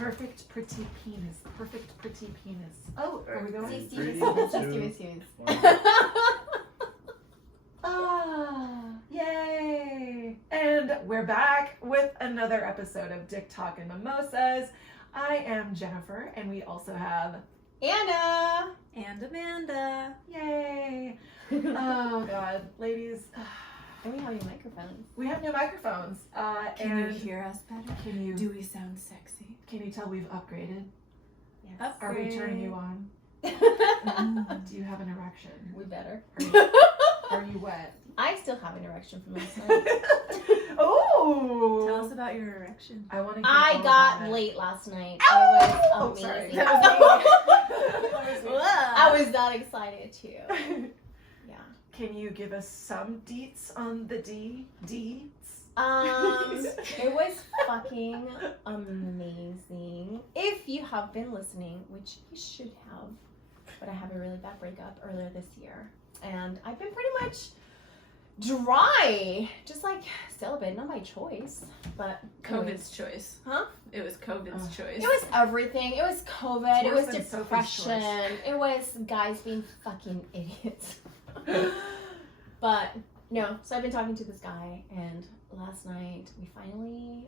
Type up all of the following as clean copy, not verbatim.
Perfect pretty penis. Perfect pretty penis. Oh, are we going? Yay! And we're back with another episode of Dick Talk and Mimosas. I am Jennifer, and we also have Anna and Amanda. Yay! Oh God, ladies. And we have new microphones. We have new microphones. Can you hear us better? Can you? Do we sound sexy? Can you tell we've upgraded? Yes. Are we turning you on? Do you have an erection? We better. Are you wet? I still have an erection from last night. Oh! Tell us about your erection. I want to. I got late last night. It was amazing. Sorry. That was me. I was that excited too. Yeah. Can you give us some deets on the deets? It was fucking amazing. If you have been listening, which you should have, but I had a really bad breakup earlier this year, and I've been pretty much dry, just like celibate, not my choice, but COVID's choice. Huh? It was COVID's choice. It was everything. It was COVID. It was than Sophie's depression. It was guys being fucking idiots. But no, so I've been talking to this guy, and last night we finally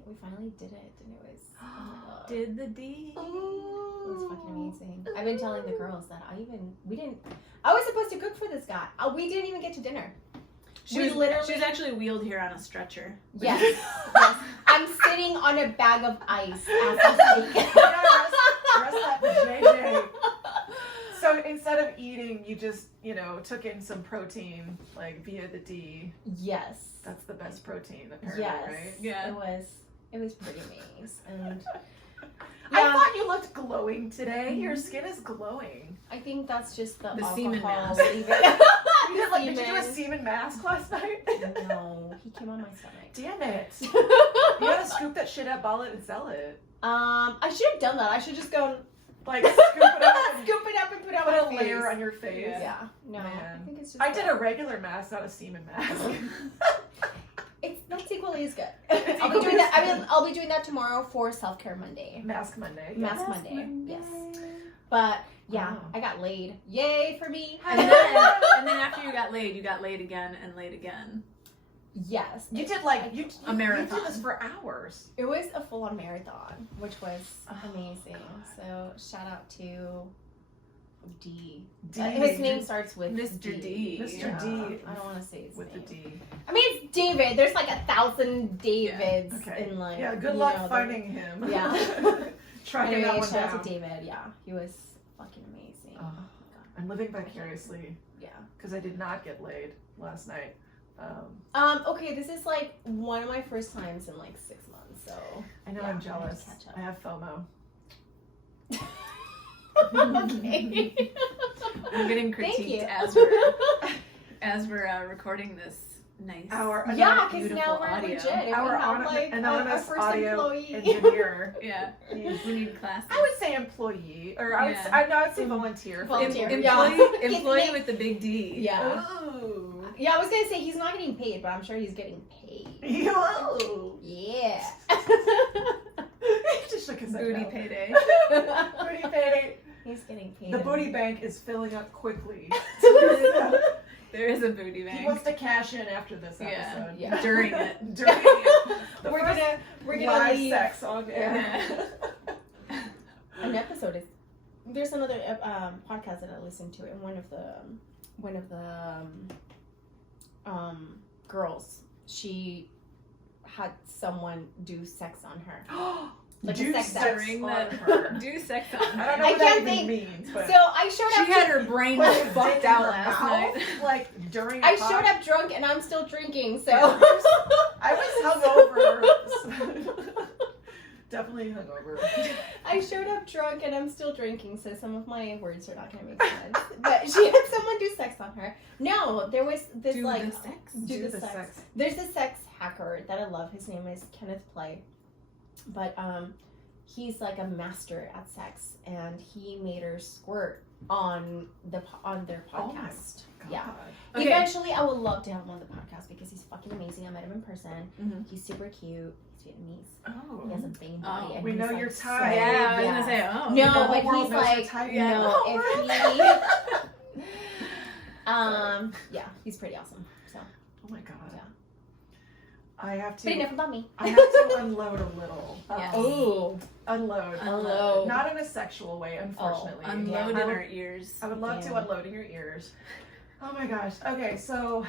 did it, and it was oh my God. Did the D. It was fucking amazing. I've been telling the girls that I was supposed to cook for this guy. We didn't even get to dinner. She was actually wheeled here on a stretcher. Yes. Yes. I'm sitting on a bag of ice as I speak. Rest that JJ. So instead of eating, you just, took in some protein, like via the D. Yes. That's the best protein, apparently, Yes. right? Yeah. It was pretty amazing. And I thought you looked glowing today. Your skin is glowing. I think that's just the semen alcohol mask. leaving. Did you do a semen mask last night? No, he came on my stomach. Damn it. You gotta scoop that shit up, ball it, and sell it. I should have done that. I should just go Like, scoop it up and scoop it up and put it on put my a face. layer on your face. Yeah. No, Man. I think it's just. I did a regular mask, not a semen mask. That's equally as good. It's I'll be equally doing that. as I mean, I'll be doing that tomorrow for Self Care Monday. Mask Monday. Mask Monday. Yes. But yeah, Wow. I got laid. Yay for me. And then after you got laid again and laid again. Yes. You did a marathon. You did this for hours. It was a full-on marathon, which was amazing. God. So shout out to D. His name starts with Mr. D. Mr. D. I don't want to say his with name. the D. I mean, it's David. There's like 1,000 Davids Okay. in like. Yeah. Good luck finding him. Yeah. Tracking that Anyway, one shout down. out to David. Yeah, he was fucking amazing. Oh, I'm living vicariously Yeah. because I did not get laid last night. Okay, this is like one of my first times in like 6 months, so I know yeah, I'm I jealous. have to catch I have FOMO. up. Okay. I'm getting Thank you. critiqued as we're recording this nice. Yeah, because beautiful now we're audio. legit. If Our we have like our anonymous first audio employee. engineer. Yeah, we need classes. I would say employee, or I would say volunteer. Volunteer. Employee with the big D. Yeah. Ooh. Yeah, I was gonna say he's not getting paid, but I'm sure he's getting paid. Yo. Yeah. Just shook his head Booty no. payday. Booty payday. He's getting paid. The booty bank is filling up quickly. There is a booty bank. He wants to cash in after this episode. Yeah. During it. During it. We're gonna live leave. sex on air. Yeah. An episode is there's another podcast that I listened to, and one of the girls, she had someone do sex on her. Like do a sex sex act. on that. her. Do sex on I her. don't know I what can't that even think. means, but So I showed up. She had her brain Was it fucked dick in out her last mouth? night. Like during. I showed up drunk and I'm still drinking. So I was hungover. Definitely hungover. I showed up drunk and I'm still drinking. So some of my words are not gonna make sense. But she had someone do sex on her. No, there was this Do like the sex? do the sex. There's a sex hacker that I love. His name is Kenneth Play. But he's like a master at sex, and he made her squirt on their podcast. Yeah. Okay. Eventually, I would love to have him on the podcast because he's fucking amazing. I met him in person. Mhm. He's super cute. Vietnamese. Oh. He has a bang body. Oh. and We he's, know like, you're so- Thai. Yeah, I was yeah. gonna say, oh. No, The whole but world he's knows you're like, Thai. no, Yeah. if he, yeah, he's pretty awesome. So, Oh my god. Yeah. I have but to. enough about me. I have to unload a little. Yeah. Oh, Unload. hello. Not in a sexual way, unfortunately. Unload I in would- our ears. I would love to Damn. unload in your ears. Oh my gosh. Okay, so.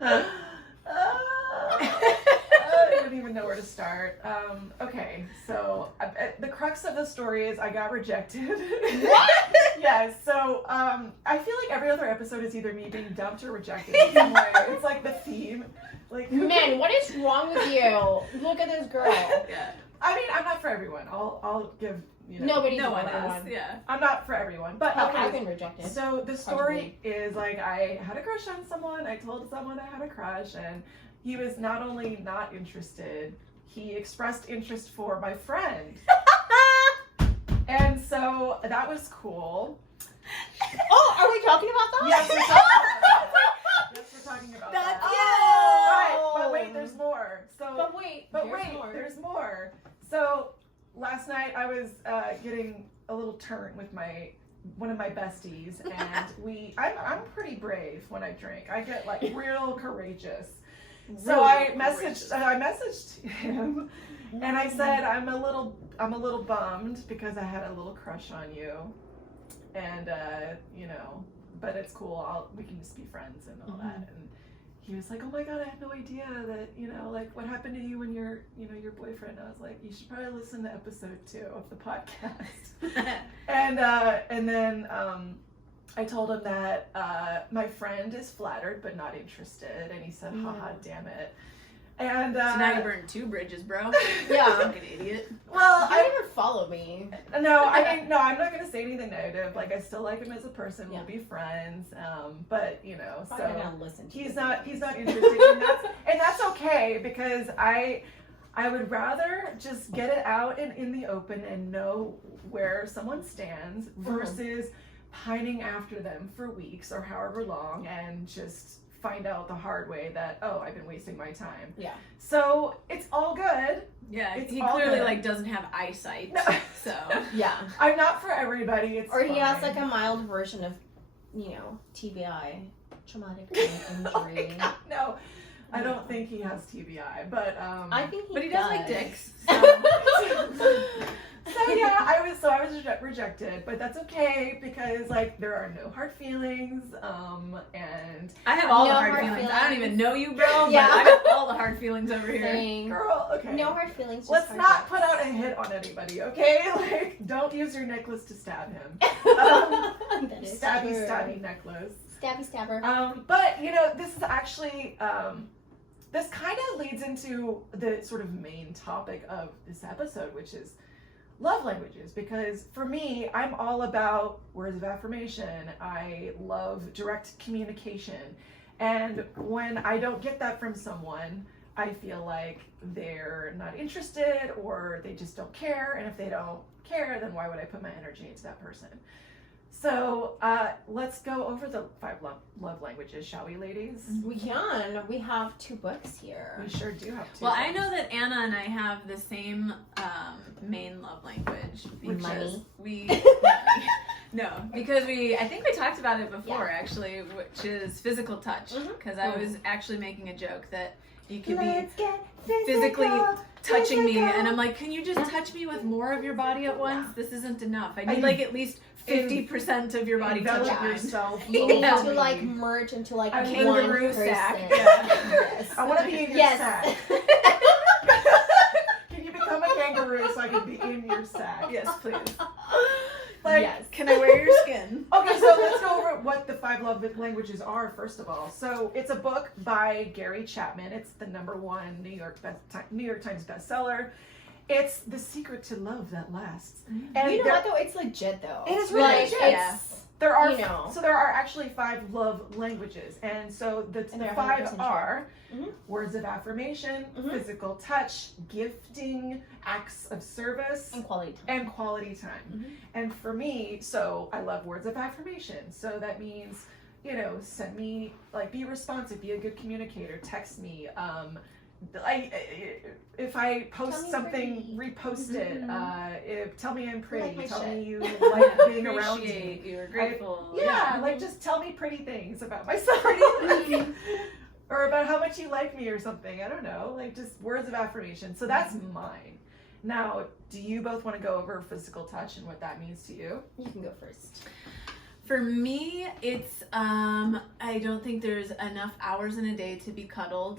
I don't even know where to start. Okay, so the crux of the story is I got rejected. What? Yes, so I feel like every other episode is either me being dumped or rejected in some way. It's like the theme. Like, Man, what is wrong with you? Look at this girl. Yeah. I mean, I'm not for everyone. I'll give, you know. Nobody's No for one everyone. is. Yeah. I'm not for everyone. But I've okay. been rejected. So the story is like I had a crush on someone. I told someone I had a crush, and he was not only not interested, he expressed interest for my friend. And so that was cool. Oh, are we talking about that? Yes, we're talking about that. Yes, we're talking about That's that. Oh. Right, but wait, there's more. So, But wait, there's more. So last night I was getting a little turn with one of my besties, and I'm pretty brave when I drink. I get like real courageous. So I messaged him, and I said I'm a little bummed because I had a little crush on you, and you know, but it's cool. We can just be friends and all that. And he was like, oh my god, I had no idea that, you know, like what happened to you and your boyfriend. I was like, you should probably listen to episode 2 of the podcast. And then I told him that my friend is flattered but not interested, and he said, haha, damn it. And So now you burned 2 bridges, bro. Yeah. Fucking idiot. well, You never followed me. no, I mean, no, I'm not gonna say anything negative. Like, I still like him as a person. Yeah. We'll be friends. But you know, Probably so gonna listen to he's this. not interested, and that's okay, because I would rather just get it out and in the open and know where someone stands versus pining after them for weeks or however long and just find out the hard way that, oh, I've been wasting my time. Yeah. So it's all good. Yeah, It's he all clearly good. like doesn't have eyesight. No. So Yeah. I'm not for everybody. It's Or he has fine. like a mild version of, you know, TBI, traumatic brain Oh my injury. God, no, I don't think he has TBI, but I think he but he does like dicks. So yeah, I was rejected, but that's okay because like there are no hard feelings, and I have all No the hard hard feelings. I don't feelings. even know you, bro, Yeah. but I got all the hard feelings over here. Dang. girl, okay. No hard feelings. Just Let's hard not facts. put out a hit on anybody, okay? Like, don't use your necklace to stab him. That is Stabby, true. stabby necklace. Stabby stabber. But you know, this is actually this kind of leads into the sort of main topic of this episode, which is love languages. Because for me, I'm all about words of affirmation. I love direct communication, and when I don't get that from someone, I feel like they're not interested or they just don't care. And if they don't care, then why would I put my energy into that person? So let's go over the 5 love languages, shall we, ladies? We can. We have 2 books here. We sure do have 2. Well, I know that Anna and I have the same main love language. Which Money. No, because I think we talked about it before, actually, which is physical touch. Mhm. Because I was actually making a joke that you could Let's be get physically touching me, physical. and I'm like, can you just touch me with more of your body at once? Yeah. This isn't enough. I I need like at least 50% of your body Envelop touching mine. yourself. You need Yeah. to like merge into like A one kangaroo person. sack. Yes. I want to be in your Yes. sack. Can you become a kangaroo so I can be in your sack? Yes, please. Like, Yes. Can I wear your skin? Okay, so let's go over what the 5 love languages are, first of all. So it's a book by Gary Chapman. It's the #1 New York Times bestseller. It's The Secret to Love That Lasts. And You know there- what though? It's legit though. It is really like, legit. It's, there are you know. so there are actually 5 love languages, and so the And they're 5 100% are Mhm. words of affirmation, Mhm. physical touch, gifting, acts of service, and quality time. and quality time. Mhm. And for me, so I love words of affirmation. So that means, you know, send me, like, be responsive, be a good communicator, text me, if I post Tell me something, pretty. repost it. Tell me I'm pretty. Like my Tell me shit. you like being around Appreciate me. you. You're grateful. Yeah, like just tell me pretty things about myself. Or about how much you like me or something. I don't know. Like just words of affirmation. So that's mine. Now, do you both want to go over physical touch and what that means to you? You can go first. For me, it's I don't think there's enough hours in a day to be cuddled.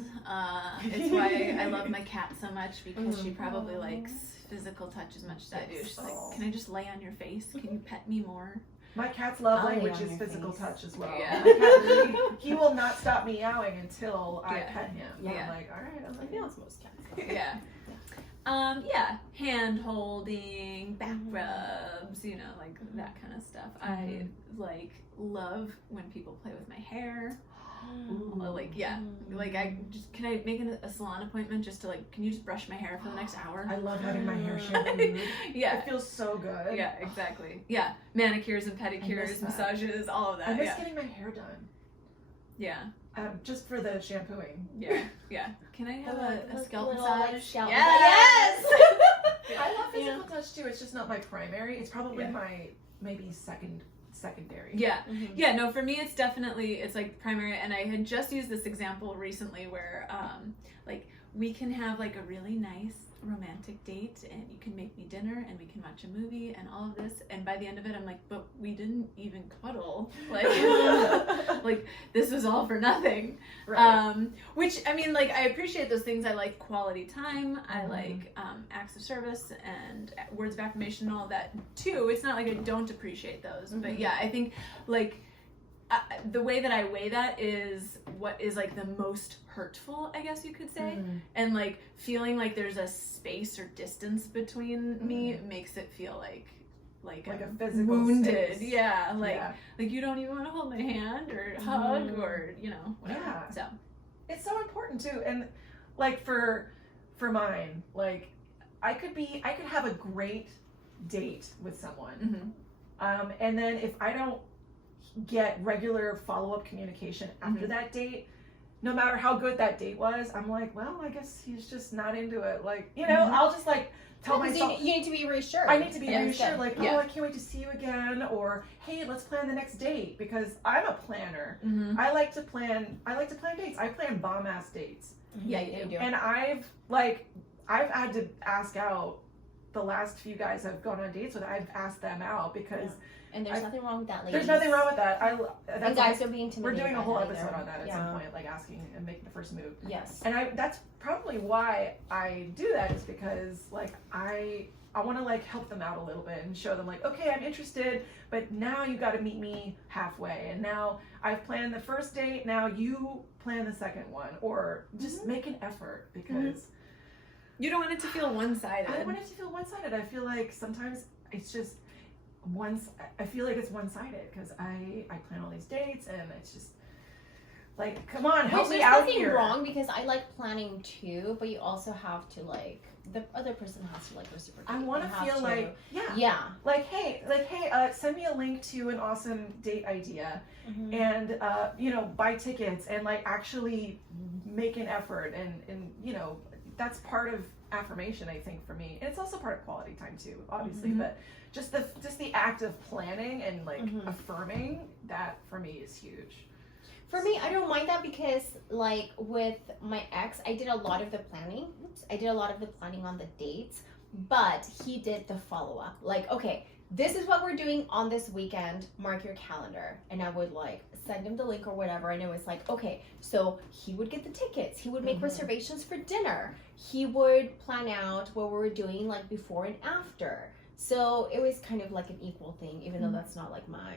It's why I love my cat so much, because she probably likes physical touch as much as I do. She's like, can I just lay on your face? Can you pet me more? My cat's love I'll lay language on is your physical face. touch as well. Yeah. My cat really, he will not stop meowing until I Yeah. pet him. Yeah. I'm like, all right. I'm I like, think that's most cats. Yeah. Hand holding, back rubs, you know, like that kind of stuff. I like love when people play with my hair. Like, I just, can I make a salon appointment just to like, can you just brush my hair for the next hour? I love having my hair shampooed. Yeah. It feels so good. Yeah, exactly. Yeah, manicures and pedicures, that. massages, all of that. I miss Yeah, getting my hair done. yeah, Just for the shampooing. yeah. Can I have The a scalp little, like, massage? scalp Yes. I love physical touch too. It's just not my primary. It's probably my maybe secondary. Yeah. Yeah, no, for me it's definitely, it's like primary, and I had just used this example recently where like we can have like a really nice romantic date and you can make me dinner and we can watch a movie and all of this, and by the end of it I'm like, but we didn't even cuddle, like like this was all for nothing. Right. Which, I mean, like, I appreciate those things. I like quality time. I like acts of service and words of affirmation and all of that too. It's not like I don't appreciate those, but yeah, I think like the way that I weigh that is what is like the most hurtful, I guess you could say, and like feeling like there's a space or distance between me makes it feel like a I'm physical wounded. space. Yeah, like you don't even want to hold my hand or hug or, you know, whatever. Yeah. So It's so important too. And like for mine, like I could have a great date with someone. And then if I don't get regular follow-up communication after that date, no matter how good that date was, I'm like, well, I guess he's just not into it. Like, you know, I'll just like tell myself, you need to be reassured. I need to be Yeah, reassured, good. like, oh, I can't wait to see you again, or hey, let's plan the next date, because I'm a planner. I like to plan dates. I plan bomb ass dates. Yeah, you do. And I've had to ask out the last few guys I've gone on dates with. I've asked them out because And there's nothing wrong with that, ladies. there's nothing wrong with that. And guys don't be intimidated. We're doing a whole by that episode either. on that at some point, like asking and making the first move. Yes. And that's probably why I do that, is because like I want to like help them out a little bit and show them like, okay, I'm interested, but now you got to meet me halfway. And now I've planned the first date. Now you plan the second one, or just make an effort, because You don't want it to feel one-sided. I don't want it to feel one-sided. I feel like sometimes it's just I feel like it's one-sided because I plan all these dates and it's just like, come on, help me out here. There's nothing wrong, because I like planning too, but you also have to like, the other person has to like reciprocate. I want to feel like, like, hey, send me a link to an awesome date idea, and you know, buy tickets and like actually make an effort, and you know, that's part of affirmation, I think, for me. And it's also part of quality time too, obviously, but just the act of planning and like affirming that, for me, is huge. For me, I don't mind that, because like with my ex, I did a lot of the planning. I did a lot of the planning on the dates, but he did the follow-up. Like, okay, this is what we're doing on this weekend, mark your calendar. And I would like send him the link or whatever, and it was like, okay, so he would get the tickets, he would make reservations for dinner, he would plan out what we were doing like before and after. So it was kind of like an equal thing, even though that's not like my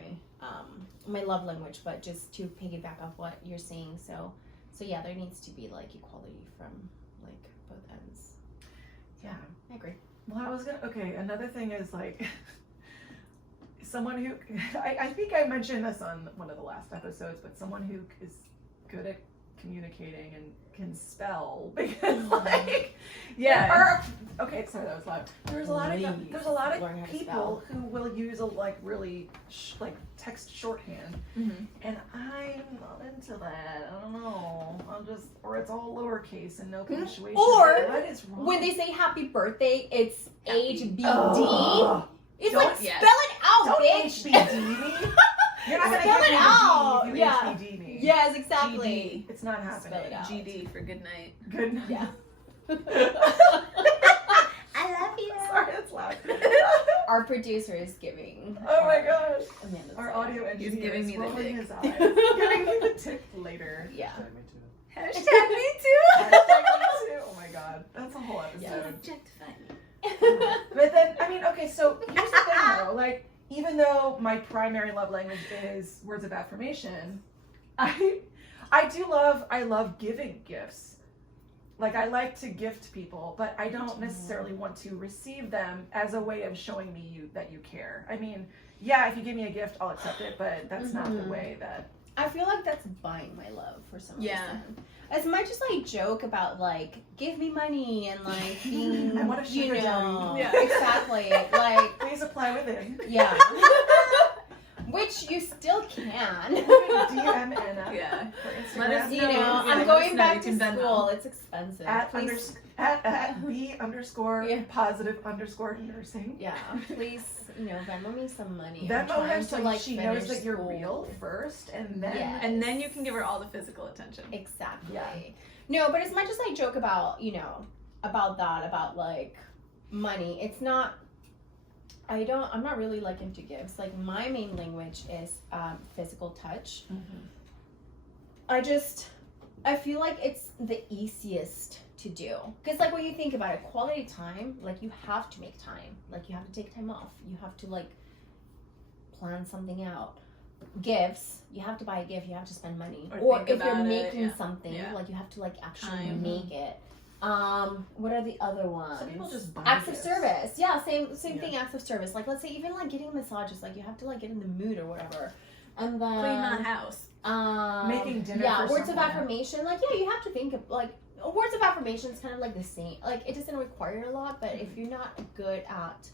my love language, but just to piggyback off what you're saying. So yeah, there needs to be like equality from like both ends. Yeah, I agree. well, another thing is like someone who I think I mentioned this on one of the last episodes, but someone who is good at communicating and can spell because like okay, sorry, that was loud. There's a lot Please of learn how to people spell. who will use a like really like text shorthand, and I'm not into that. I don't know. Or it's all lowercase and no punctuation. Or what is wrong? When they say happy birthday, it's HBD. Ugh. It's Don't- like, spell it out, Don't bitch. HBD me. You're not gonna Spell give it me out. the D if you Yeah. HBD me. Yes, exactly. It's not happening. Spell it out. GD for good night. Good night. Yeah. I love you. Sorry, that's loud. Our producer is giving. Oh my gosh. Amanda's Our like- audio engineer He's giving is me the rolling dick. his eyes. Giving me the tick later. Yeah. Hashtag me too. Hashtag me too. Hashtag me too. Oh my god. That's a whole episode. Yeah. Objectify me. But then, I mean, okay, so here's the thing though. Like, even though my primary love language is words of affirmation, I love giving gifts. Like, I like to gift people, but I don't necessarily want to receive them as a way of showing me that you care. I mean, yeah, if you give me a gift, I'll accept it, but that's not the way that... I feel like that's buying my love for some Yeah. reason. As much as I joke about like, give me money and like being, I want a sugar daddy. Yeah. exactly. Like, Please apply within. yeah. Which you still can. DM Anna Yeah. for Instagram. Let us You know. know, Yeah, I'm let going us know. back You to can Venmo. school. It's expensive. At Please, B underscore Yeah. positive underscore nursing. yeah, please, Venmo me some money. I'm Venmo trying her to, so like, she knows finish that you're school. real first, and then Yeah. And then you can give her all the physical attention. Exactly. Yeah. No, but as much as I joke about, about like money, it's not. I'm not really like into gifts. Like my main language is physical touch. I feel like it's the easiest to do. Because like when you think about it, quality time, like you have to make time. Like you have to take time off. You have to like plan something out. Gifts, you have to buy a gift, you have to spend money. Or Or think if you're about it, making yeah. something, Yeah. like you have to like actually Time. make it. What are the other ones? Some people just buy acts of gifts. service. Yeah, same Yeah. thing, acts of service. Like let's say even like getting massages, like you have to like get in the mood or whatever. And then Clean that house. Making dinner Yeah, for words of someone. affirmation. Like yeah, you have to think of like words of affirmation is kind of like the same. Like it doesn't require a lot, but if you're not good at,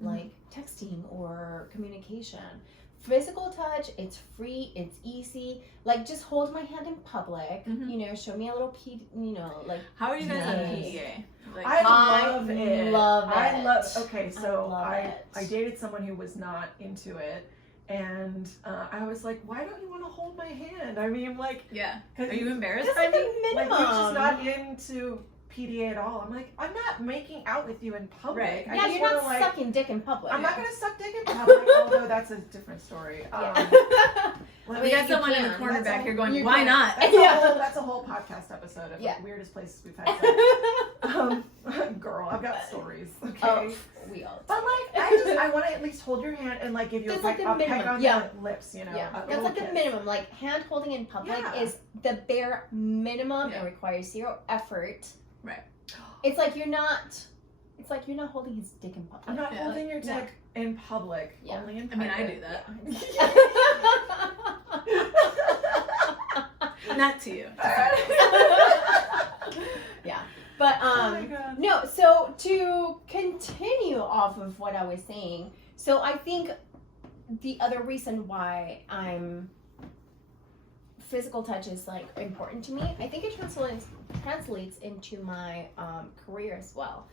like texting or communication, physical touch, it's free, it's easy. Like just hold my hand in public. Mhm. Show me a little like. How are you guys on Yes. PDA? Like, I love it. love I it. love. Okay, so love I it. dated someone who was not into it, and I was like, why don't you want to hold my hand? I mean, like, yeah. 'cause Are you embarrassed? That's like the like minimum. you're just not into PDA at all. I'm like, I'm not making out with you in public. Right. I Yeah, just you're wanna, not like, sucking dick in public. I'm not gonna suck dick in public, although that's a different story. We mean, got you someone in the can. corner That's back all- here going, you why can. not? That's a whole podcast episode of Yeah. like, weirdest places we've had sex. Girl, I've got stories. Okay. Oh, we all. But like, I want to at least hold your hand and like give you That's a like peck, the a peck minimum. on Yeah. the lips, Yeah, a that's little like the kiss. minimum. Like hand holding in public Yeah. is the bare minimum. Yeah. It requires zero effort. Right. It's like you're not. It's like you're not holding his dick in public. I'm not Yeah. holding your Yeah. dick in public, Yeah. only in I mean, private. I do that. Yeah. Not to you. Yeah, but Oh my God. no. So to continue off of what I was saying, so I think the other reason why physical touch is like important to me, I think it translates into my career as well.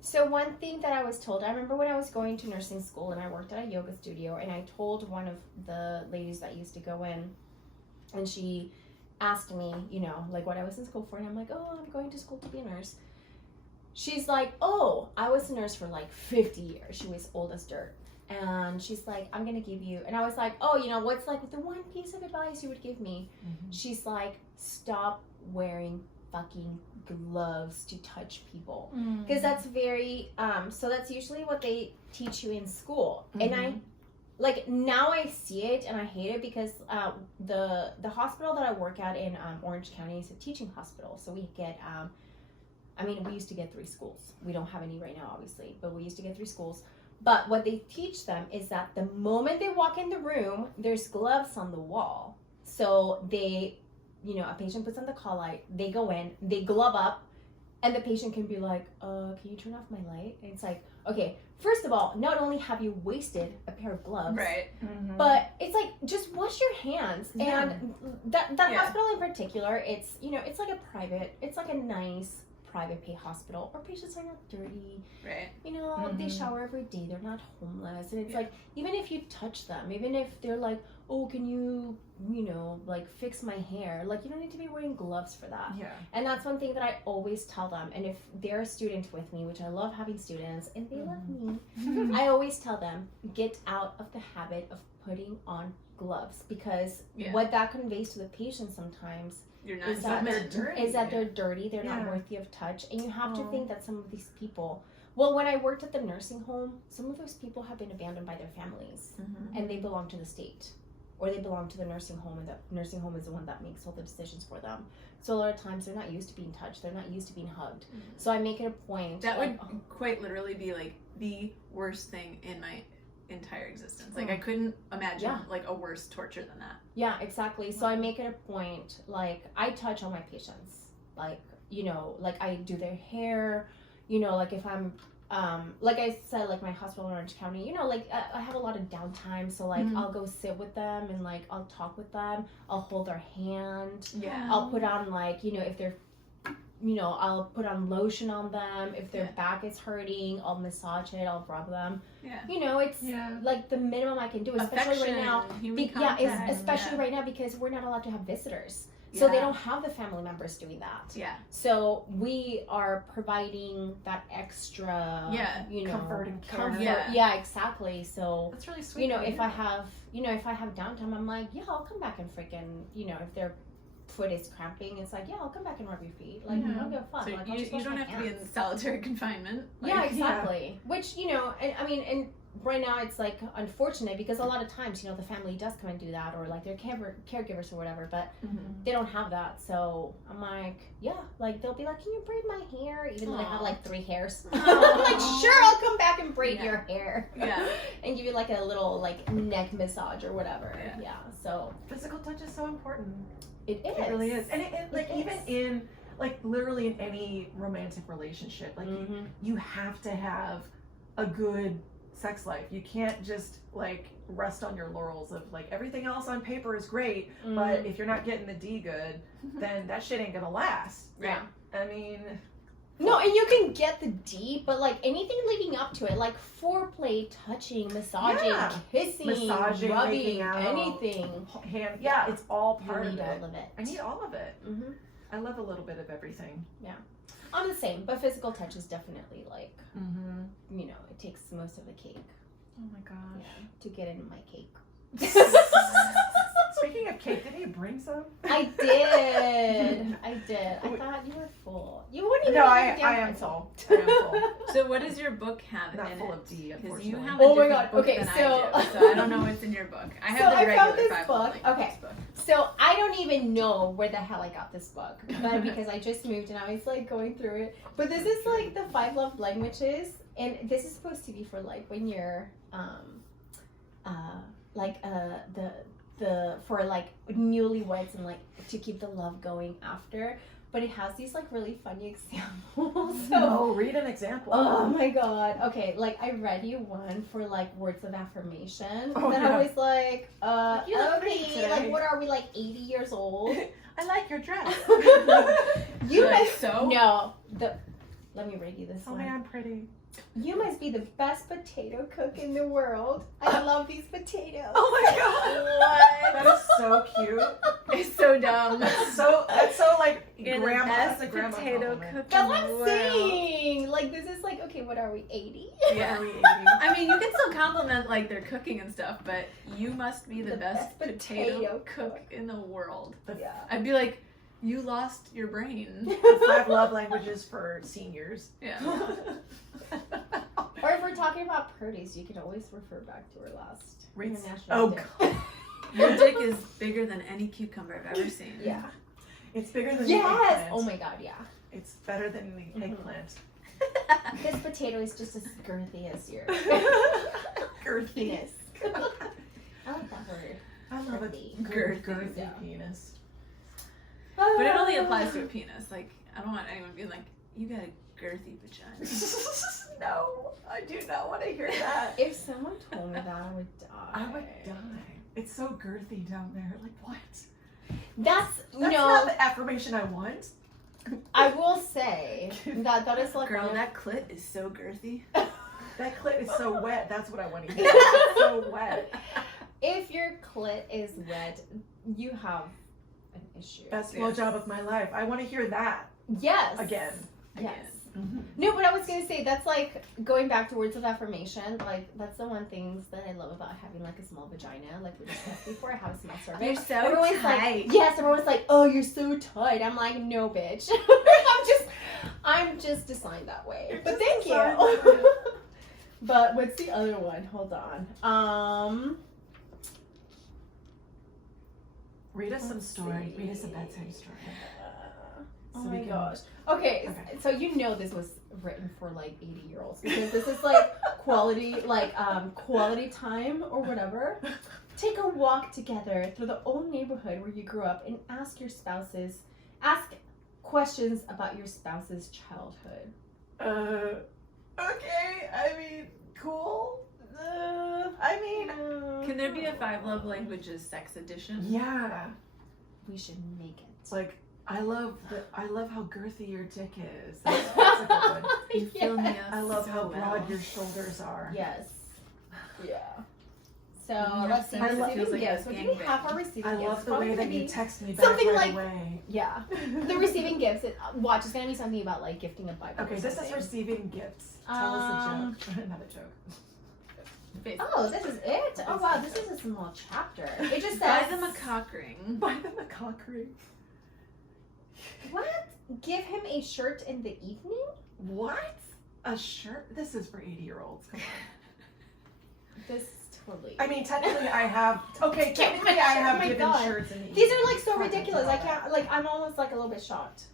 So one thing that I was told, I remember when I was going to nursing school and I worked at a yoga studio, and I told one of the ladies that used to go in, and she asked me, like what I was in school for, and I'm like, oh, I'm going to school to be a nurse. She's like, oh, I was a nurse for like 50 years. She was old as dirt. And she's like, I'm going to give you, and I was like, oh, what's like the one piece of advice you would give me? She's like, stop wearing fucking gloves to touch people. Because that's very, so that's usually what they teach you in school. And I, like, now I see it and I hate it because the hospital that I work at in Orange County is a teaching hospital. So we get, we used to get 3 schools. We don't have any right now, obviously, but we used to get 3 schools. But what they teach them is that the moment they walk in the room, there's gloves on the wall. So they, a patient puts on the call light, they go in, they glove up, and the patient can be like, can you turn off my light? And it's like, okay, first of all, not only have you wasted a pair of gloves, Right. but it's like, just wash your hands. Yeah. And that Yeah. hospital in particular, it's, it's like it's like a nice private pay hospital where patients are not dirty. Right. They shower every day, they're not homeless. And it's like, even if you touch them, even if they're like, oh, can you, like fix my hair? Like, you don't need to be wearing gloves for that. Yeah. And that's one thing that I always tell them. And if they're a student with me, which I love having students, and they love me, I always tell them, get out of the habit of putting on gloves, because what that conveys to the patient sometimes You're not is that they're dirty. they're dirty, they're not Yeah. worthy of touch. And you have to think that some of these people, well, when I worked at the nursing home, some of those people have been abandoned by their families, and they belong to the state, or they belong to the nursing home, and the nursing home is the one that makes all the decisions for them. So a lot of times they're not used to being touched, they're not used to being hugged. So I make it a point. That would quite literally be like the worst thing in my entire existence. Like I couldn't imagine like a worse torture than that. Yeah, exactly. So I make it a point, like I touch all my patients, like, like I do their hair, like if I'm, like I said, like my hospital in Orange County, like I have a lot of downtime. So like I'll go sit with them and like I'll talk with them. I'll hold their hand. Yeah. I'll put on like, if they're, I'll put on lotion on them. If their back is hurting, I'll massage it. I'll rub them. Yeah. It's like the minimum I can do, especially right now. Especially right now because we're not allowed to have visitors. So they don't have the family members doing that. Yeah. So we are providing that extra, comfort and care. comfort. Yeah. Yeah, exactly. So, That's really sweet. if I have downtime, I'm like, I'll come back and freaking, if their foot is cramping, it's like, I'll come back and rub your feet. Like, I don't give a fuck. So like, I'll just you wash don't my have to be hands. in solitary confinement. Like, Yeah, exactly. Which, and right now it's like unfortunate because a lot of times, the family does come and do that, or like their caregivers or whatever, but they don't have that. So I'm like, like they'll be like, can you braid my hair? Even though I have like 3 hairs. I'm like, sure, I'll come back and braid your hair. Yeah. And give you like a little like neck massage or whatever. Yeah. So Physical touch is so important. it is. It really is. And it like It even is. in like literally in any romantic relationship, like you have to have a good sex life. You can't just like rest on your laurels of like everything else on paper is great, but if you're not getting the D good, then that shit ain't gonna last. Yeah. I mean, No, and you can get the D, but like anything leading up to it, like foreplay, touching, massaging, kissing, Massaging, rubbing, making out. anything. hand, it's all part You of need it. all of it. I need all of it. Mm-hmm. I love a little bit of everything. I'm the same, but physical touch is definitely like, it takes most of the cake. Oh my gosh. To get into my cake. Speaking of cake, did you bring some? I did. I thought you were full. You wouldn't even No, have I a damn am pencil. full. I am full. So what does your book have Not in full it? of D, Because you unfortunately. have a Oh my different God, book okay, than so- I do, so I don't know what's in your book. I have So the I regular found this 5 book. languages Okay. book. So I don't even know where the hell I got this book, but because I just moved and I was like going through it. But this is like the 5 love languages, and this is supposed to be for like when you're the for like newlyweds and like to keep the love going after. But it has these like really funny examples. So, read an example. oh my god. Okay, like I read you one for like words of affirmation. Oh, that yeah. I was like, You look pretty okay, today. like what are we, like 80 years old? I like your dress. You Like must so? no. Let me read you this Tell me one. I'm pretty. You must be the best potato cook in the world. I love these potatoes. Oh my god. That is so cute. It's so dumb. That's so like You're grandma. the That's best a grandma potato compliment. cook That's in what the I'm world. saying. Like this is like, okay, what are we, 80? Yeah. Are we 80? I mean, you can still compliment like their cooking and stuff, but you must be the best potato cook in the world. Yeah. I'd be like, you lost your brain. The 5 love languages for seniors. Yeah. Or if we're talking about Purdy's, you can always refer back to her last international Oh day. god. Your dick is bigger than any cucumber I've ever seen. Yeah. It's bigger than the Yes. eggplant. Oh my god, yeah. It's better than the eggplant. this potato is just as girthy as your Girthy. penis. I like that word. I love a Girthy. girthy Yeah. penis. But it only applies to a penis. Like, I don't want anyone being like, you got a girthy vagina. No, I do not want to hear that. If someone told me that, I would die. I would die. It's so girthy down there. Like, what? That's That's not the affirmation I want. I will say that is like Girl, one of- that clit is so girthy. That clit is so wet. That's what I want to hear. It's so wet. if your clit is wet, you have an issue. Best Yes. blowjob of my life. I want to hear that Yes. again. Yes. Mm-hmm. No, but I was gonna say that's like going back to words of affirmation. Like that's the one things that I love about having like a small vagina. Like we discussed before, I have a small cervix. You're so Everyone's tight. like, yes. Everyone's like, oh, you're so tight. I'm like, no, bitch. I'm just designed that way. You're But just thank designed you. that way. But what's the other one? Hold on. Read us some Let's story. see. Read us a bedtime story. Oh So my we can- gosh. Okay, Okay. so you know this was written for like 80-year-olds because this is like quality time or whatever. Take a walk together through the old neighborhood where you grew up and ask questions about your spouse's childhood. Okay. I mean, cool. I mean, Can there be a 5 love languages sex edition? yeah. We should make it. It's like I love how girthy your dick is. That's a good one. You fill me up. I love how so broad well. your shoulders are. Yes. Yeah. So When we have let's see. sex, it Receiving feels like a gifts. What do we gangbang. have for receiving I gifts? love the Probably way that gonna you be- text me back something right like- away. Yeah. The receiving gifts. Watch, it's gonna be something about like gifting a Bible. Okay, or this is something. receiving gifts. Tell us a joke. Not a joke. Oh, this is it. Oh wow, this is a small chapter. It just Buy says. them a cock ring. Buy them a cock ring. What? Give him a shirt in the evening? What? A shirt? This is for 80-year-olds. Come on. This totally. I mean, technically, I have. Okay, Can't technically, I have oh my given God. shirts in the These evening. are like so Fuck, I ridiculous. did I all that. can't. Like, I'm almost like a little bit shocked.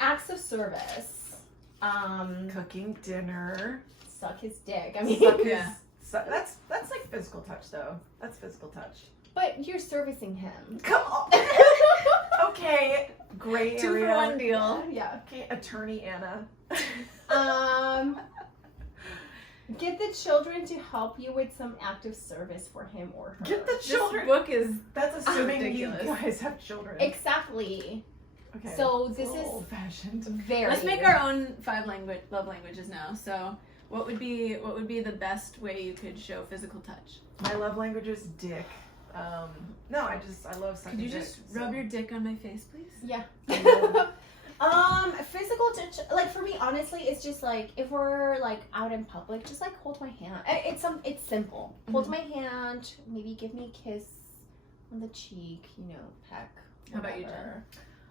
Acts of service. Cooking dinner. Suck his dick. I mean, Suck his- Yeah. That's like physical touch, though. That's physical touch. but you're servicing him. Come on. Okay, gray 2 area. for 1 deal. Yeah. Okay, attorney Anna. Get the children to help you with some active service for him or her. Get the This children. book is That's assuming you ridiculous. guys have children. Exactly. Okay. So this is old fashioned. very. Let's make our own 5 love languages now. So, what would be the best way you could show physical touch? My love language is dick. No, I love sucking Could you dick, just so- rub your dick on my face, please? Yeah. Yeah. Physical touch, like for me, honestly, it's just like if we're like out in public, just like hold my hand. It's simple. Hold my hand, maybe give me a kiss on the cheek, peck. How about you, whatever.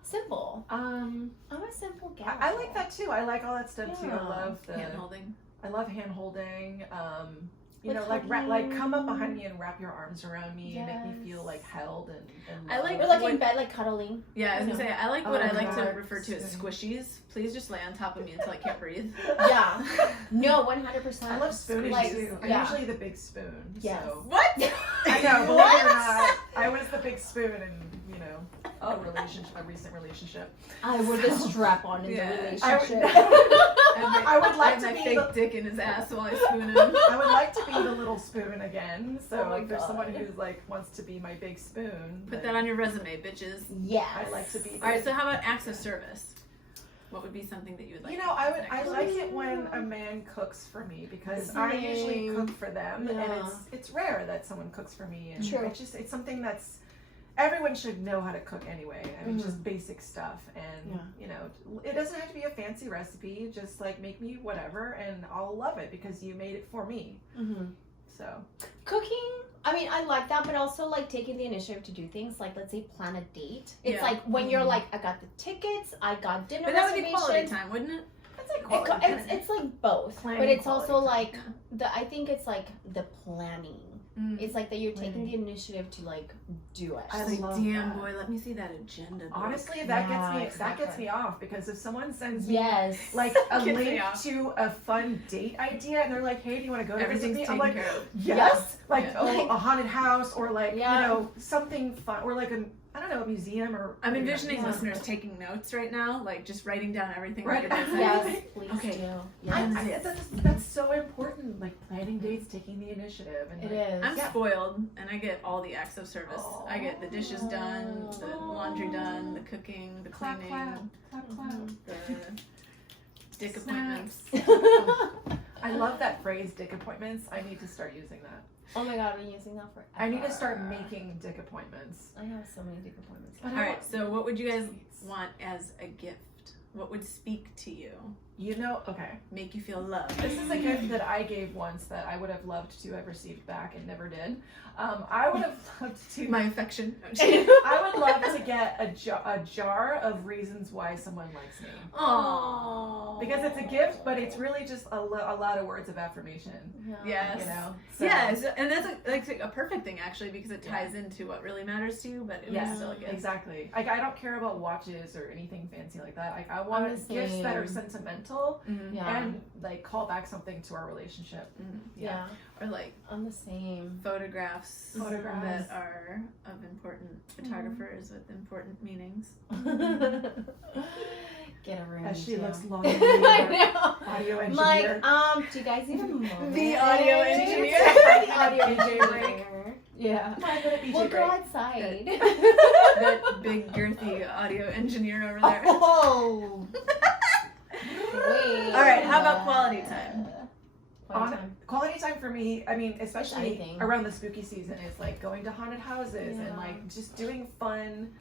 Simple. I'm a simple gal. I like that too. I like all that stuff too. I Yeah. love the. Hand holding. I love hand holding. Like like come up hugging. behind me and wrap your arms around me and make me feel Yes. like held and I like Or like What- in bed, like cuddling. Yeah, I was gonna say I like what Oh I like to God, refer to as same. squishies. Please just lay on top of me until I can't breathe. Yeah. No, 100%. I love spooning Like, too. I'm yeah. usually the big spoon. Yes. So. What? I know, believe it What? or not, I was the big spoon in a recent relationship. I would the strap on in Yeah. the I would- relationship. I would like have to my be fake the- dick in his ass while I spoon him. I would like to be the little spoon again. So Oh my if there's someone God. who's like wants to be my big spoon, Put then that on your resume, bitches. Yes. I'd like to be. All right, so how about acts of service? What would be something that you would like? I like it when a man cooks for me because I usually Same. cook for them, and Yeah. it's rare that someone cooks for me, and True. it's something that's everyone should know how to cook anyway. I mean, Mhm. just basic stuff, and it doesn't have to be a fancy recipe. Just like make me whatever, and I'll love it because you made it for me. Mm-hmm. So Cooking, I mean, I like that, but also like taking the initiative to do things like, let's say, plan a date. It's Yeah. like when you're like, I got the tickets, I got dinner But that would be quality reservations. time, wouldn't it? that's like It quality co- time. it's like both, Planning but it's quality also time. like I think it's like the planning It's like that you're taking the initiative to like do it. I Like, love damn that. boy, let me see that agenda. book." Honestly, that Yeah, gets me off, because if someone sends me Yes. like a Gets me link off. to a fun date idea, and they're like, "Hey, do you want to go to this with Everything's me?" I'm taken like, care of. yes, like Yeah. oh, a haunted house, or like Yeah. you know, something fun, or like I don't know, a museum, or I'm envisioning yeah. listeners taking notes right now, like just writing down everything. Right. that it is. Yes, please Okay. do. I, Yes. that's so important, like planning dates, taking the initiative, and It like, is. I'm spoiled, and I get all the acts of service. I get the dishes done, the Oh. laundry done, the cooking, the clap, cleaning, clap, clap, clap. the dick appointments. I love that phrase, dick appointments. I need to start using that. Oh my god, I've been using that forever. I need to start making dick appointments. I have so many dick appointments. But All I right, want so what would you guys sweets. want as a gift? What would speak to you, You know, okay. make you feel loved? This is a gift that I gave once that I would have loved to have received back and never did. I would have loved to. My affection. I would love to get a jar of reasons why someone likes me. Aww. Because it's a gift, but it's really just a lot of words of affirmation. Yes. You know. So, Yes, and that's a perfect thing actually, because it ties into what really matters to you, but it Yeah, was still a gift. exactly. Like I don't care about watches or anything fancy like that. Like I want the gifts that are same. sentimental Mhm. Yeah. and like call back something to our relationship. Mhm. Yeah. Or like I'm the same. photographs Photographs. that are of important photographers with important meanings. Get a room. As she too. looks long. I know. Audio I'm engineer. like, do you guys even know The it? audio engineer. The audio DJ engineer. Yeah. I'm good at DJ We'll break. go outside. That big girthy audio engineer over there. Oh. Wait. All right, how about quality time? Quality time. Quality time for me, I mean, especially anything. around the spooky season, is like going to haunted houses Yeah. and like just doing fun,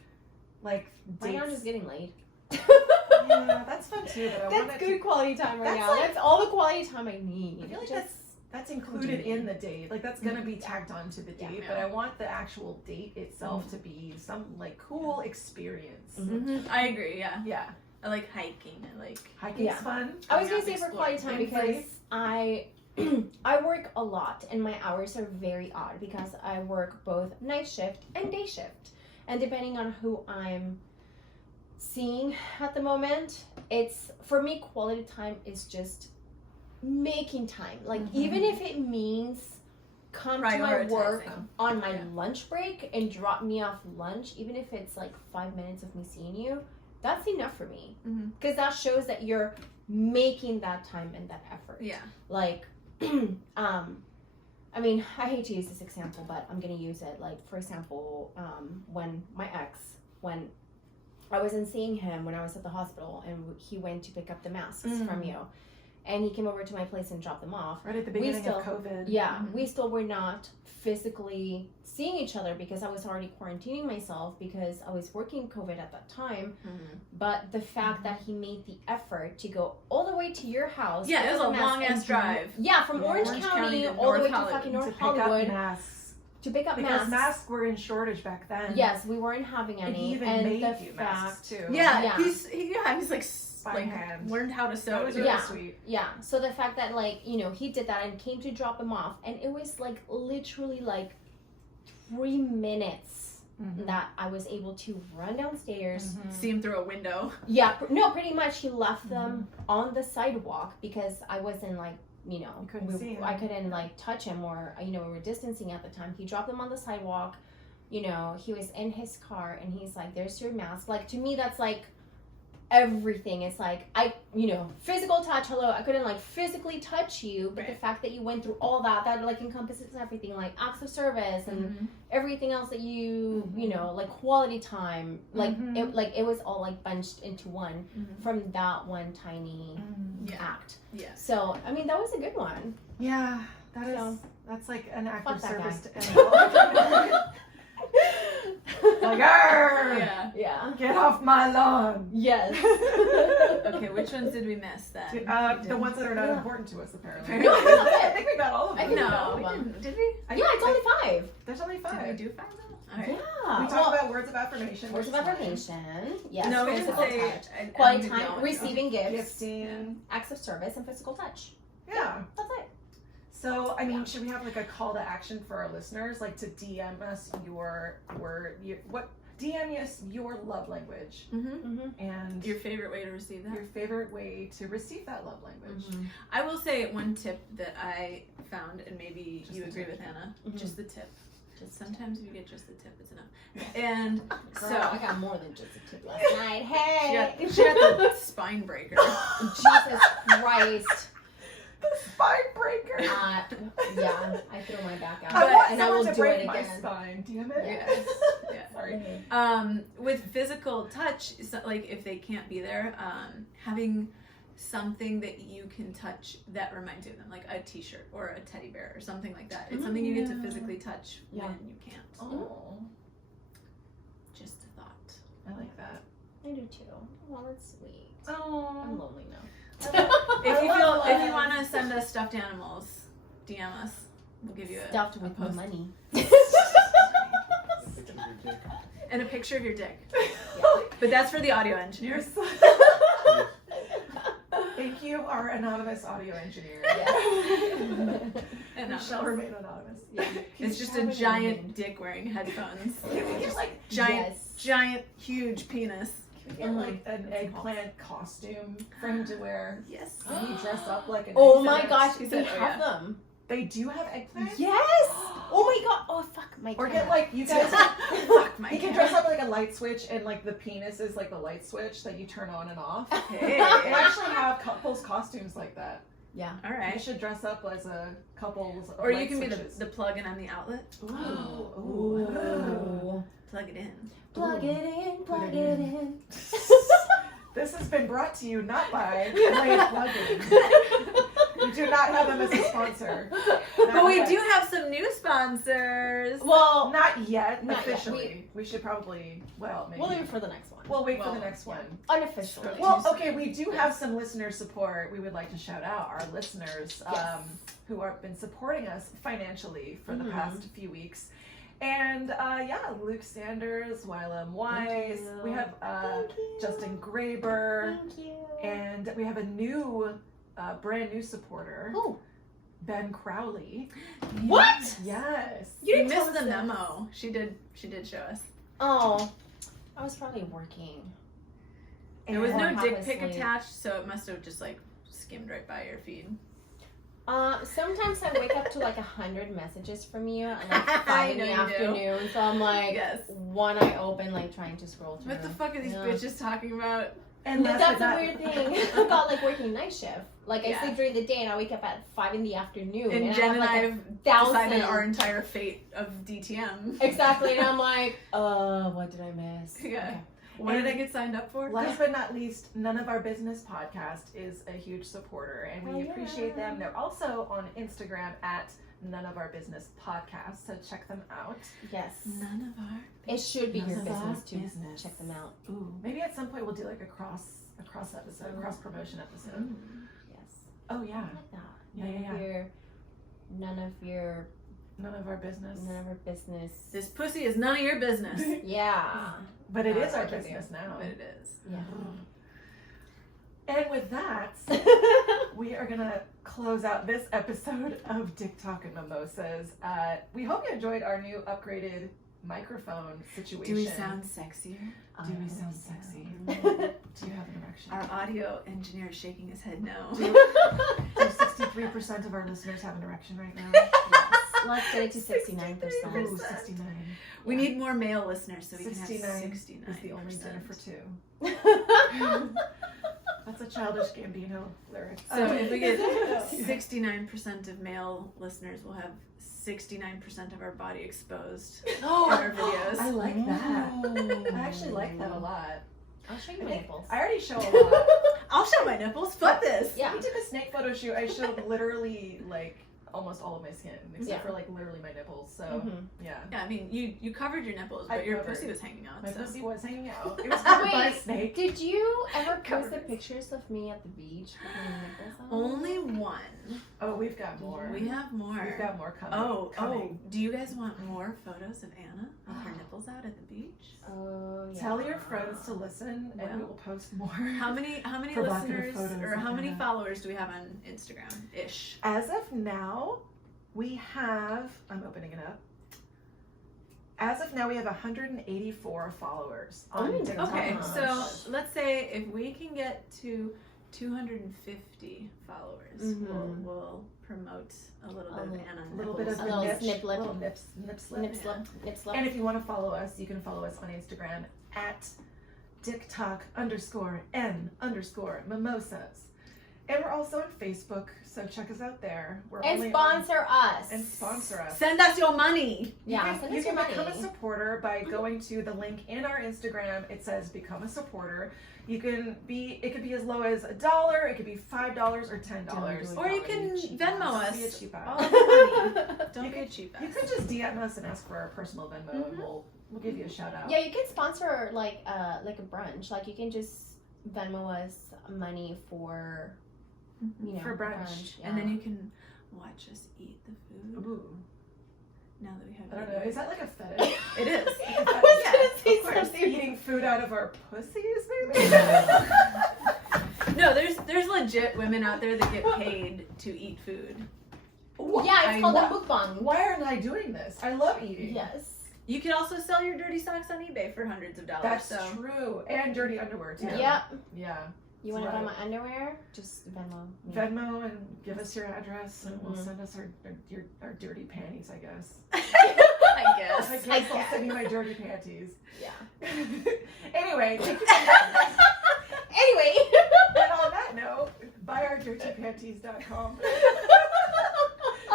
like Right now I'm dates. just getting laid. Yeah, that's fun too. But I want That's it good to. quality time right That's now. like- That's all the quality time I need. I feel like Just- that's included in the date. Like that's gonna be Yeah. tagged onto the Yeah. date, but I want the actual date itself to be some like cool experience. Mhm. I agree, yeah. Yeah, I like hiking. I like hiking's Yeah. fun. I was gonna Going say out for quality time exploring. because I I work a lot and my hours are very odd because I work both night shift and day shift. And depending on who I'm seeing at the moment, it's for me quality time is just making time. Like even if it means come to my work Prioritizing. on my Yeah. lunch break and drop me off lunch, even if it's like 5 minutes of me seeing you, that's enough for me. Mhm. Because that shows that you're making that time and that effort. yeah. Like, I mean, I hate to use this example, but I'm gonna use it. Like, for example, when my ex, when I wasn't seeing him when I was at the hospital, and he went to pick up the masks from you, and he came over to my place and dropped them off. Right at the beginning of COVID. Yeah, Mhm. we still were not physically seeing each other because I was already quarantining myself because I was working COVID at that time. But the fact that he made the effort to go all the way to your house. Yeah, it was pick a up the mask, long ass and drive. Yeah, from Yeah, Orange, Orange County, County to all the North way to Hollywood fucking To North pick up Hollywood masks. to pick up Because masks. masks were in shortage back then. Yes, we weren't having And any. he even and made the you fact, masks too. Yeah, Yeah. he's like By hand. learned how to sew. That was too. really Yeah. sweet. Yeah, so the fact that like, you know, he did that and came to drop him off, and it was like literally like 3 minutes that I was able to run downstairs. See him through a window. Yeah, no, pretty much he left them on the sidewalk because I wasn't like, you know, You couldn't see him. I couldn't like touch him, or you know, we were distancing at the time. He dropped them on the sidewalk. You know, he was in his car and he's like, "There's your mask." Like to me, that's like everything. It's like you know, physical touch. Hello, I couldn't like physically touch you, but the Right. fact that you went through all that like encompasses everything, like acts of service and everything else that you know, like quality time, like it was all like bunched into one from that one tiny Yeah. act. Yeah. So I mean, that was a good one. Yeah, that is. So- That's like an act Fuck of that service guy. to anyone. Like, "Arr, Yeah. Yeah. get off my lawn. Yes. Okay, which ones did we miss then? The ones that are not Yeah. important to us, apparently. No, I think that's I it. think we got all of I them. think we got No, all we of them. didn't. Did we? Yeah, it's only 5. There's only Did we 5. do 5 though? All right. Yeah. We talked about words of affirmation. Words of which is fine. affirmation. Yes. No, we didn't physical say touch. Quality no, time, receiving gifts, Gifting. acts of service, and physical touch. Yeah. That's it. So, I mean, should we have like a call to action for our listeners, like to DM us DM us your love language and Your favorite way to receive that? your favorite way to receive that love language. I will say one tip that I found, and maybe Just you the agree tip. with Hannah, Mhm. just the tip. Sometimes if you get just the tip, it's enough. And Girl, so I got more than just a tip last night. Hey! she got the spine breaker. Jesus Christ. The spine breaker. Yeah, I threw my back out. I want and I will someone to do break it my again. spine. Damn it. Yes. Yeah. Sorry. With physical touch, so, like if they can't be there, having something that you can touch that reminds you of them, like a t-shirt or a teddy bear or something like that. It's something you get to physically touch when you can't. Oh, Just a thought. I like that. I do too. Well, that's sweet. I'm Oh. lonely now. If you love want to send us stuffed animals, DM us. We'll give you Stuffed a with post money. and a picture of your dick. But that's for the audio engineers. Thank you, our anonymous audio engineer. And We shall remain anonymous. Yeah. it's just a giant dick wearing headphones. Can we get like Giant, huge penis. get like an eggplant costume for him to wear? Yes. Can he dress up like an Oh my eggplant? gosh, She they said, have oh, them. They do have eggplants? Yes! Oh my god. Oh fuck my Or god. get like you guys. Fuck my He can dress up like a light switch, and like the penis is like the light switch that you turn on and off. Hey. They actually have couples costumes like that. Yeah. All You right. should dress up as a couples. of Or you light can be switches. the plug in on the outlet. Ooh. Ooh. Plug it in. Plug it in, plug it in. This has been brought to you not by Blade Plugin. We do not have them as a sponsor. But we do have some new sponsors. Well, Not yet, Not yet. officially. We should probably, well, maybe. we'll leave it for the next one. We'll wait for Well, the next one. Unofficially. Well, okay, we do have some listener support. We would like to shout out our listeners Yes. who have been supporting us financially for the Mhm. past few weeks. And yeah, Luke Sanders, Wylam Wise, you. we have Thank you. Justin Graber, Thank you. and we have a new, brand new supporter, Oh, Ben Crowley. what? Yes. You didn't tell missed us the this. memo. She did show us. Oh, I was probably working. There was Or no half dick pic asleep. attached, so it must have just like skimmed right by your feed. Sometimes I wake up to like 100 messages from you at like I 5 in know the you do. afternoon. So I'm like, Yes. one eye open, like trying to scroll through. What the fuck are these Yeah. bitches talking about? And But last that's but a not- weird thing about like working night shift. Like I Yeah. sleep during the day and I wake up at 5 in the afternoon. And I Jen have, and like, I a have thousand. decided our entire fate of DTM. Exactly, and I'm like, what did I miss? Yeah. Okay. What did I get signed up for? Last but not least, None of Our Business podcast is a huge supporter, and we Oh, appreciate yeah. them. They're also on Instagram at None of Our Business podcast, so check them out. Yes. None of our. It should be None your of our business to business. check them out. Ooh, maybe at some point we'll do like a cross episode, cross promotion episode. Yes. Oh I yeah, like that. Yeah, None yeah, of your, none of your, None of Our Business. none of our business. This pussy is none of your business. Yeah. But it Not is our our business now. But it is. Yeah. And with that, we are gonna close out this episode of Dick Talk and Mimosas. We hope you enjoyed our new upgraded microphone situation. Do we sound sexier? Do we sound sexy? Do Do you have an erection? Our audio engineer is shaking his head no. Do 63% of our listeners have an erection right now? Let's get it to 69%. Ooh, 69. We need more male listeners so we can 69 have 69. is the only dinner for two. That's a childish Gambino lyric. So if we get 69% of male listeners, we'll have 69% of our body exposed in our videos. I like that. I actually like that a lot. I'll show you I my think nipples. I already show a lot. I'll show my nipples. Fuck this. Yeah. We did a snake photo shoot. I showed literally like almost all of my skin, except Yeah. for like literally my nipples. So Mhm. yeah, Yeah, I mean, you covered your nipples, I but your covered. pussy was hanging out. my so. pussy was hanging out. It was covered by a Wait, snake. did you ever post Covered the it. pictures of me at the beach with my nipples out? Only one. Oh, we've got more. We have more. We've got more coming. Oh, do you guys want more photos of Anna with her nipples out at the beach? Oh, yeah. Tell your friends to listen, and we will post more. How many Provocative listeners photos or of how many Anna. followers do we have on Instagram ish? As of now, we have. I'm opening it up. As of now, we have 184 followers on TikTok. Okay, gosh. so let's say if we can get to 250 followers, we'll promote a little bit of Anna. A little bit of A little nip, snip lip. little nip slip. Nip slip. Nip slip. And if you want to follow us, you can follow us on Instagram at TikTok_N_mimosas. And we're also on Facebook, so check us out there. We're And only sponsor us. and sponsor us. Send us your money. Yeah, you send can, us your money. become a supporter by going to the link in our Instagram. It says become a supporter. You can be, it could be as low as $1, it could be $5 or $10. Or you can Venmo us. Be a cheap ass. All the money. Don't You be a could- cheap You ass. could just DM us and ask for our personal Venmo, and we'll give you a shout out. Yeah, you can sponsor like a brunch. Like you can just Venmo us money for For brunch. Yeah. And then you can watch us eat the food. Ooh. Now that we have I don't know. Is that like a fetish? It is. I was gonna say Of course, something. eating food out of our pussies, maybe? No, there's legit women out there that get paid to eat food. Yeah, it's called a mukbang. Why aren't I doing this? I love eating. Yes. You can also sell your dirty socks on eBay for hundreds of dollars. That's so. true. And dirty underwear, too. Yep. Yeah. You want to Right. buy my underwear? Just Venmo. me. Venmo and give us your address, and we'll send us our dirty panties, I guess. I guess. I guess I'll send you my dirty panties. Yeah. Anyway, Anyway. and on that note, buyourdirtypanties.com.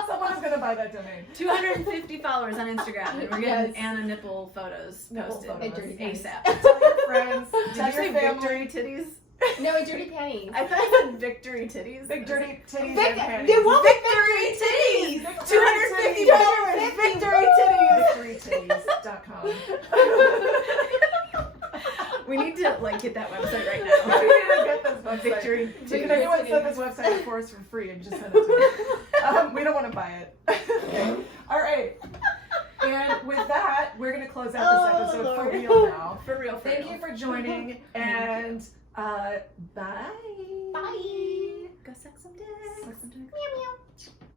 Someone's gonna buy that domain. 250 followers on Instagram, and we're getting Yes. Anna nipple photos Nipple posted photos. Dirty panties. ASAP. Tell your friends. Did Tell you say your family. victory titties? No, dirty panties. I thought I said victory titties. Big dirty titties Vic- and panties. they want Victory titties! 250 followers! Victory titties! VictoryTitties.com. We need to get that website right We now. need to get this website. Victory Can titties. anyone send this website for us for free and just send it to us? We don't want to buy it. All right. And with that, we're going to close out this episode for Lord. real now. For real, for Thank real. you for joining, and bye.